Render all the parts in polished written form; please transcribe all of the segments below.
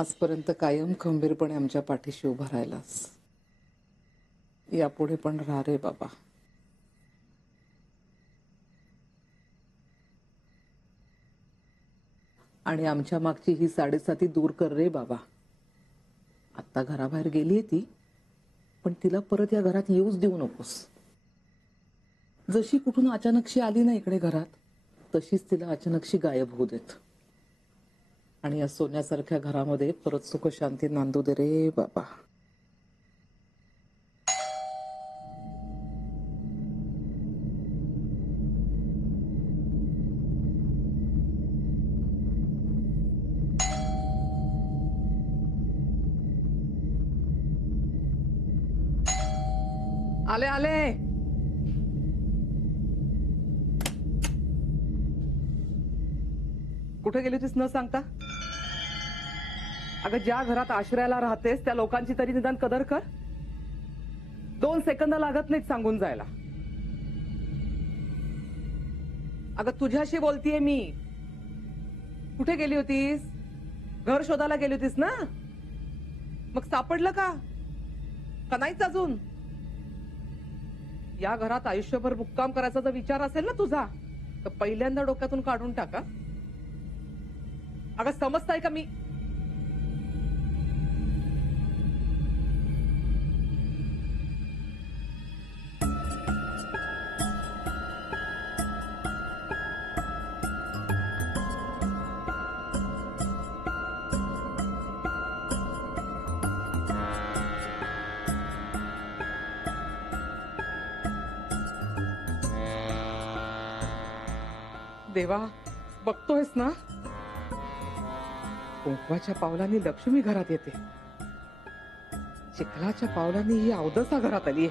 आजपर्यंत कायम खंबीरपणे आमच्या पाठीशी उभा राहिलास. यापुढे पण राहा रे बाबा. आणि आमच्या मागची ही साडेसाती दूर कर रे बाबा. आत्ता घराबाहेर गेलीये ती, पण तिला परत या घरात येऊच देऊ नकोस. जशी कुठून अचानकशी आली ना इकडे घरात, तशीच तिला अचानकशी गायब होऊ देत. आणि या सोन्यासारख्या घरामध्ये परत सुख शांती नांदू दे रे बाबा. आले आले. कुठे गेली होतीस न सांगता? अगं ज्या घरात आश्रयाला राहतेस त्या लोकांची तरी निदान कदर कर. 2 सेकंद लागत नाहीत सांगून जायला. अगं तुझ्याशी बोलतीये मी. कुठे गेली होतीस? घर शोधायला गेली होतीस ना? मग सापडलं का? का नाहीच अजून? या घरात आयुष्यभर मुक्काम करायचा जर विचार असेल ना तुझा, तर पहिल्यांदा डोक्यातून काढून टाका. अगं समजताय का मी? देवा, बघतोयस ना? कुंकवाच्या पावलांनी लक्ष्मी घरात येते, चिखलाच्या पावलांनी ही अवदसा घरात आलीये.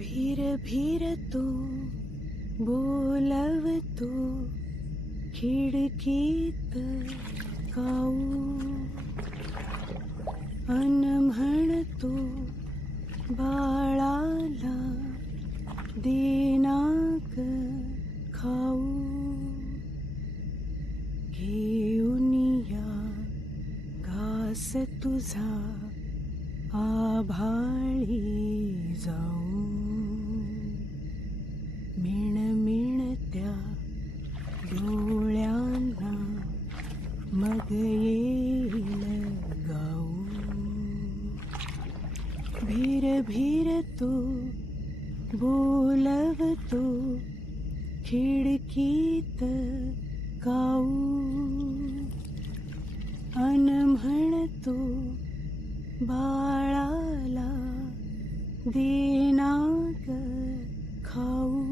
भीर भीर तो बोलवतो खिडकीत काऊ, अन म्हणतो बाळाला देनाक खाऊ. घेऊन या घास तुझा आभाळी जाऊ, मिणमिणत्या डोळ्यांना मग येईल गाऊ. भीर भीर तो बोलवतो खिडकीत काऊ, अन म्हणतो बाळाला देनाक खाऊ.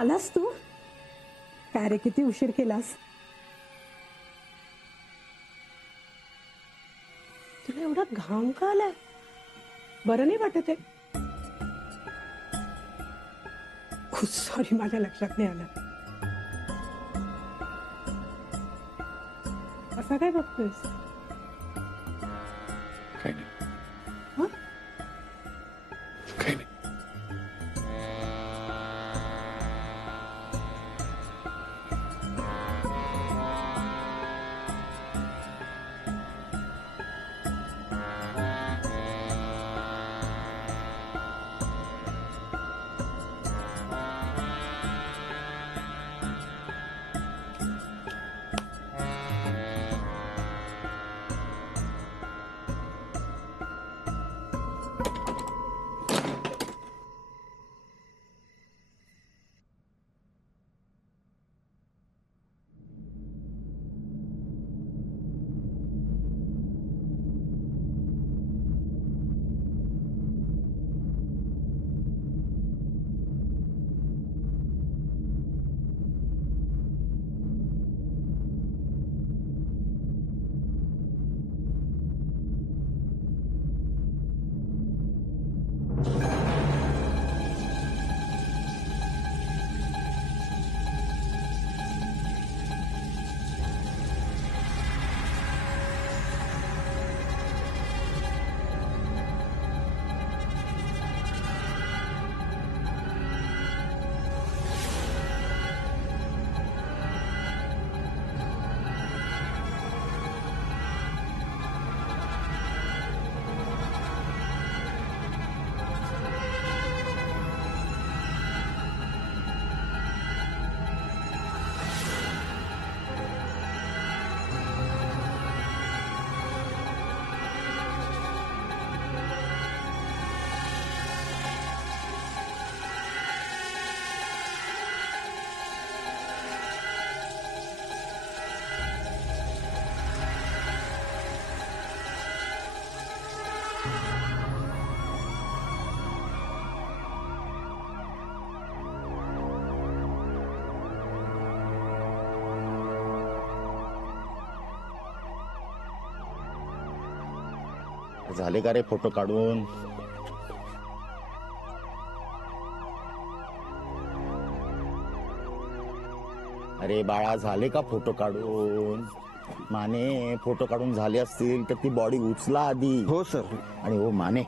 आलास तू? काय रे, किती उशीर केलास? तुला एवढा घाम का आलाय? बरं नाही वाटत आहे? सॉरी, माझ्या लक्षात नाही आलं. असा काय बघतोयस? काही नाही, हं? काही नाही. झाले का रे फोटो काढून? अरे बाळा, झाले का फोटो काढून? माने, फोटो काढून झाले असतील तर ती बॉडी उचला आधी. हो सर. आणि हो माने,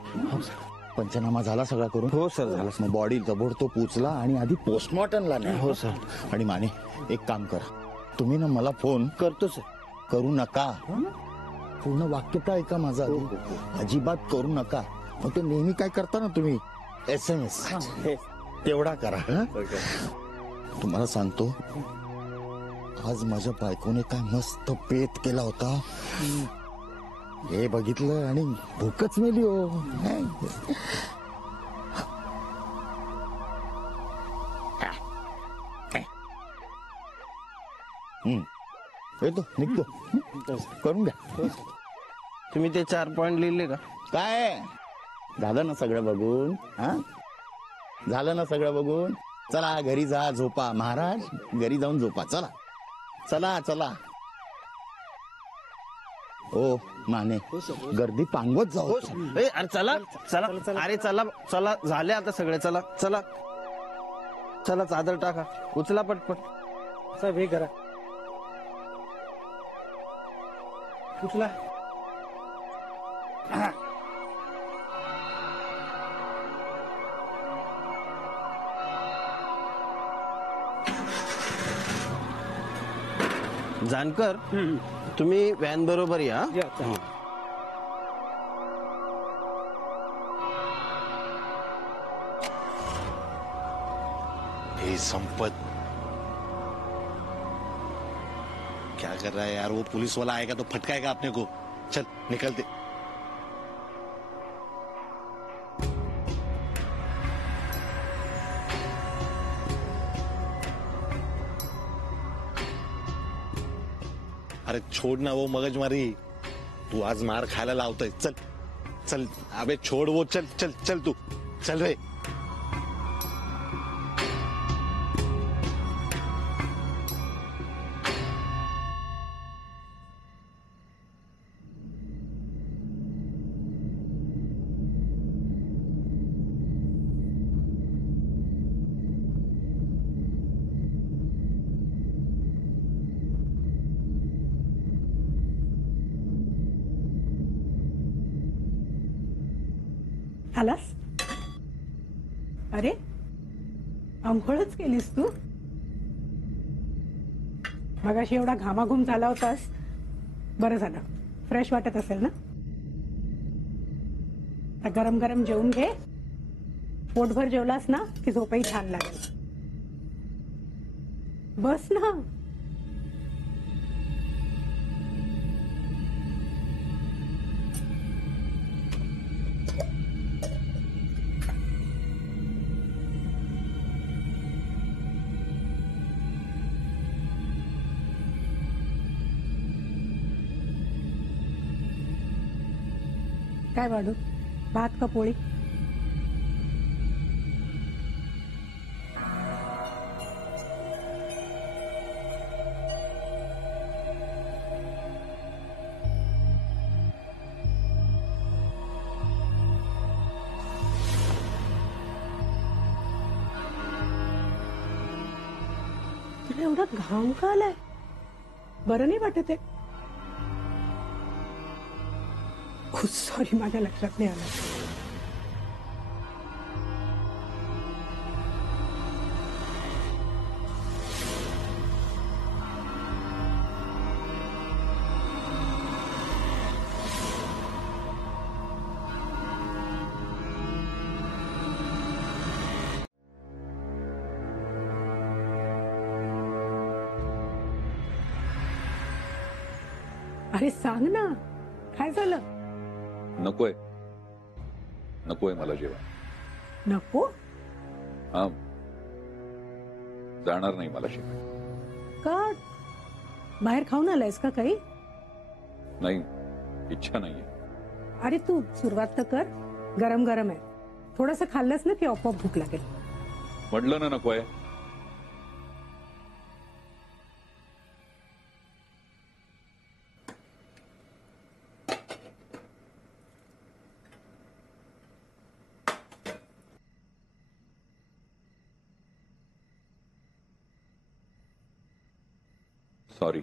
पंचनामा झाला सगळा करून? हो सर, झाला. मग बॉडी जबडतोब उचला आणि आधी पोस्टमॉर्टमला नाही. हो सर. आणि माने, एक काम करा, तुम्ही ना मला फोन करतो सर. करू नका. पूर्ण वाक्य तर ऐका माझा आधी. अजिबात करू नका. मग ते नेहमी काय करता ना तुम्ही, SMS तेवढा करा. हं? तुम्हाला सांगतो, आज माझ्या बायकोने काय मस्त पेत केला होता, हे बघितलं आणि भूकच मेली हो. येतो, निघतो. करून घ्या. तुम्ही ते 4 पॉइंट लिहिले का? काय झालं ना सगळं बघून? हा, झालं ना सगळं बघून? चला घरी जा, झोपा. महाराज, घरी जाऊन झोपा. चला चला चला. ओ माने, गर्दी पांगवत जाऊ. ए, अरे चला चला. अरे चला चला, झाले आता सगळे. चला चला चला, चादर टाका, उचला पटपट. साहेब, हे करा, उचला. जानकर, तुम्ही व्हॅन बरोबर या. हे संपत क्या कर रहा है यार? वो पुलिस वाला आएगा तो फटकाएगा अपने को. चल निकलते. अरे छोड़ ना वो मगजमारी. तू आज मार खायला लावतोय. चल चल. अबे छोड़ वो. चल चल चल. तू चल रे. झालास? अरे आंघोळच केलीस तू? मगाशी एवढा घामाघूम झाला होतास, बरं झालं, फ्रेश वाटत असेल ना? आता गरम गरम जेवून घे. पोटभर जेवलास ना की झोपही छान लागेल. बस ना. काय वाढू? भात का पोळी? तुला एवढा घाम का आलाय? बरं नाही वाटत आहे? सॉरी, माझ्या लक्षात नाही आलं. अरे सांग ना, काय झालं? नकोय नकोय मला जेवण. नको? हा, जाणार नाही मला शिकाय. का? बाहेर खाऊन आलायस का काही? नाही, इच्छा नाहीये. अरे तू सुरुवात तर कर. गरम गरम आहे, थोडंसं खाल्लंस ना की आपोआप भूक लागेल. म्हटलं ना नकोय. सॉरी.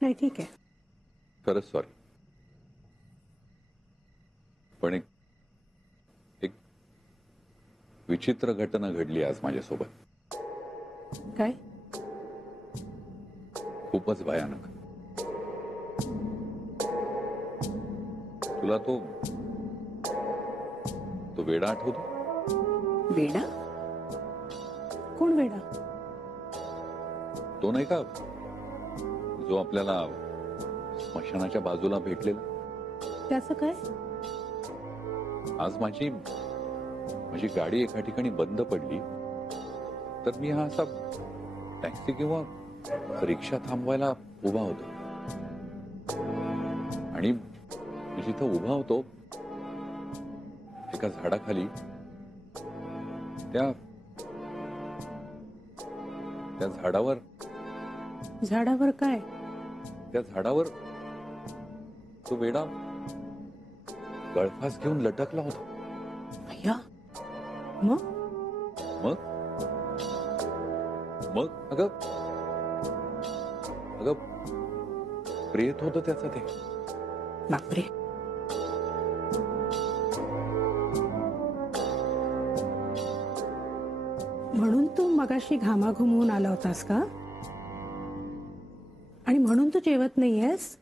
नाही ठीक आहे. खरंच सॉरी. पण एक विचित्र घटना घडली आज माझ्यासोबत. काय? खूपच भयानक. तुला तो वेडा आठवतो? वेडा? कोण वेडा? तो नाही का, जो आपल्याला स्मशानाच्या बाजूला भेटलेला? त्याचं काय? आज माझी गाडी एका ठिकाणी बंद पडली, तर मी हा असा टॅक्सी किंवा रिक्षा थांबवायला उभा होतो. आणि मी जिथं उभा होतो एका झाडाखाली, त्या झाडावर काय? त्या झाडावर तो वेडा गळफास घेऊन लटकला होता. अय्या, मग? अगं प्रेत होतं त्याचं ते. बापरे. म्हणून तू मगाशी घामाघुमून आला होतास का? आणि म्हणून तू जेवत नाहीयेस?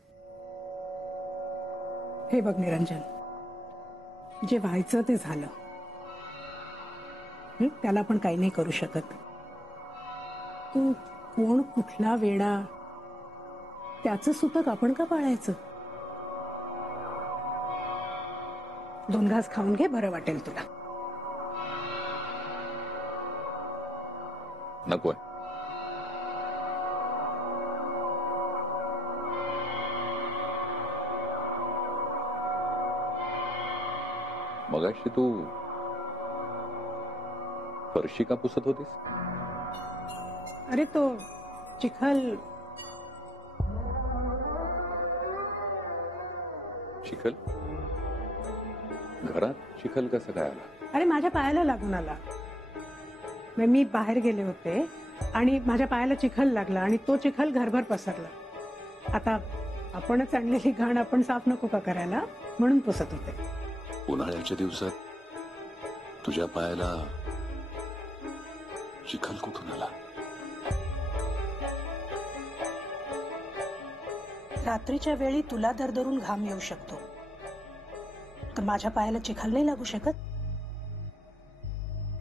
हे बघ निरंजन, जे व्हायचं ते झालं. त्याला आपण काही नाही करू शकत. तू कोण, कुठला वेडा, त्याचं सुतक आपण का पाळायचं? 2 घास खाऊन घे, बरं वाटेल तुला. नकोय. मगाशी तू फरशी का पुसत होतीस? अरे तो चिखल. चिखल? घरात चिखल कसं काय आला? अरे माझ्या पायाला लागून आला. मी बाहेर गेले होते आणि माझ्या पायाला चिखल लागला आणि तो चिखल घरभर पसरला. आता आपणच आणलेली घाण आपण साफ नको का करायला, म्हणून पुसत होते. उन्हाळ्याच्या दिवसात तुझ्या पायाला चिखल कुठून आला? रात्रीच्या वेळी तुला दरदरून घाम येऊ शकतो, तर माझ्या पायाला चिखल नाही लागू शकत.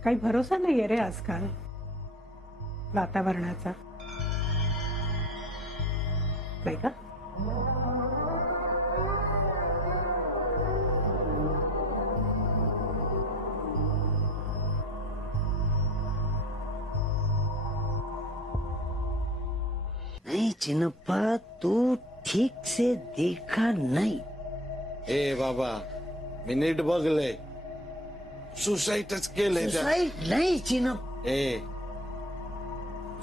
काही भरोसा नाहीये रे आजकाल वातावरणाचा, नाही का? नहीं चिन्नप्पा, तू ठीक से देखा नहीं. ए बाबा, मी नीट बघलंय. सुसाईडच केलंय त्या. सुसाइड नहीं चिन्नप्पा. ए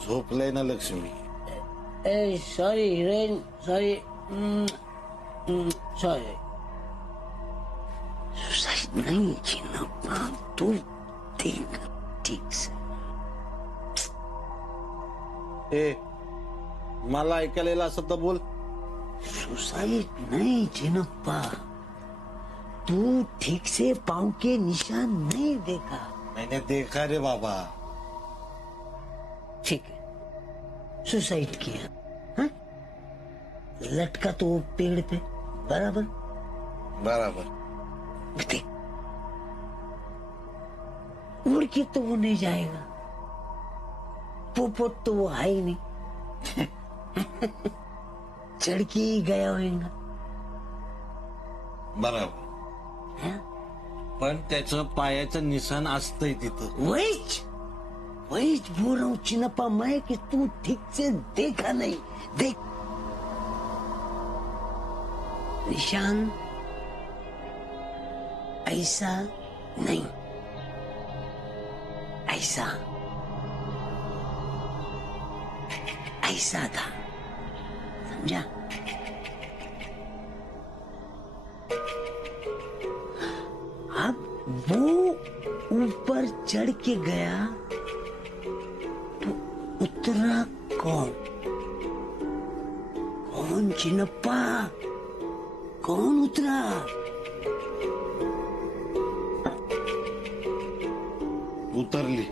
झोपलंय ना Lakshmi. Sorry Hiren, sorry sorry. Suicide नहीं चिन्नप्पा, तू देख ठीक से. ए मला ऐकायला येईल असं तर बोल. सुसाइड नहीं चिन्नप्पा, तू ठीक से पाँव के निशान नहीं देखा. मैंने देखा रे बाबा. ठीक है, सुसाइड किया. हाँ? लटका तो पेड़ पे, बराबर. बराबर. देख, उड़ के तो वो नहीं जाएगा, पोपट तो वो है ही नहीं. चढ़ के ही गया होगा. बराबर. हाँ? पण त्याचं पायाचं निशाण असतंय तिथं. वही बोल रहा हूँ चिन्नप्पा मैं कि तू ठीक से देखा नहीं. देख, निशान ऐसा नहीं, ऐसा ऐसा था, समझा? अब वो ऊपर चढ़ के गया तो उतरा कौन? कौन चिन्नप्पा, कौन उतरा? उतरली.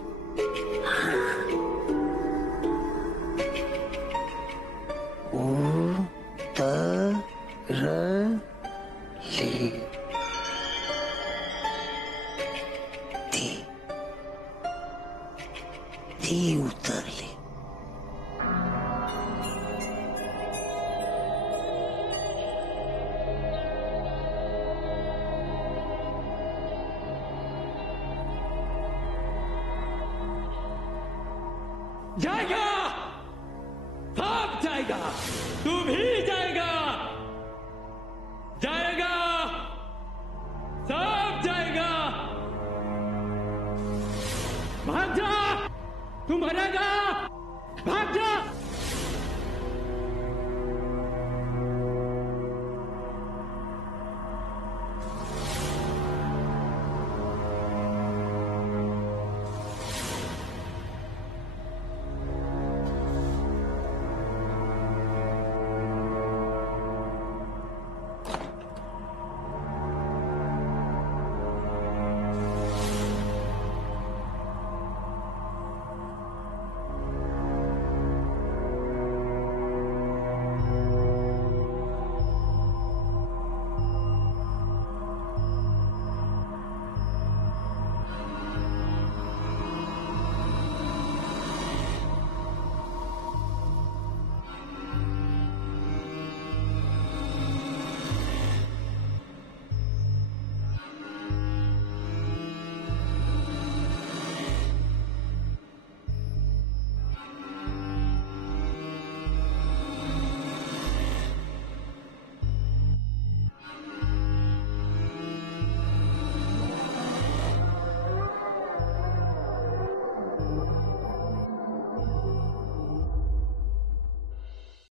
उतरली. जाएगा, सब जाएगा, तू भी जाएगा, जाएगा, सब जाएगा. भाग जा, तू मरेगा.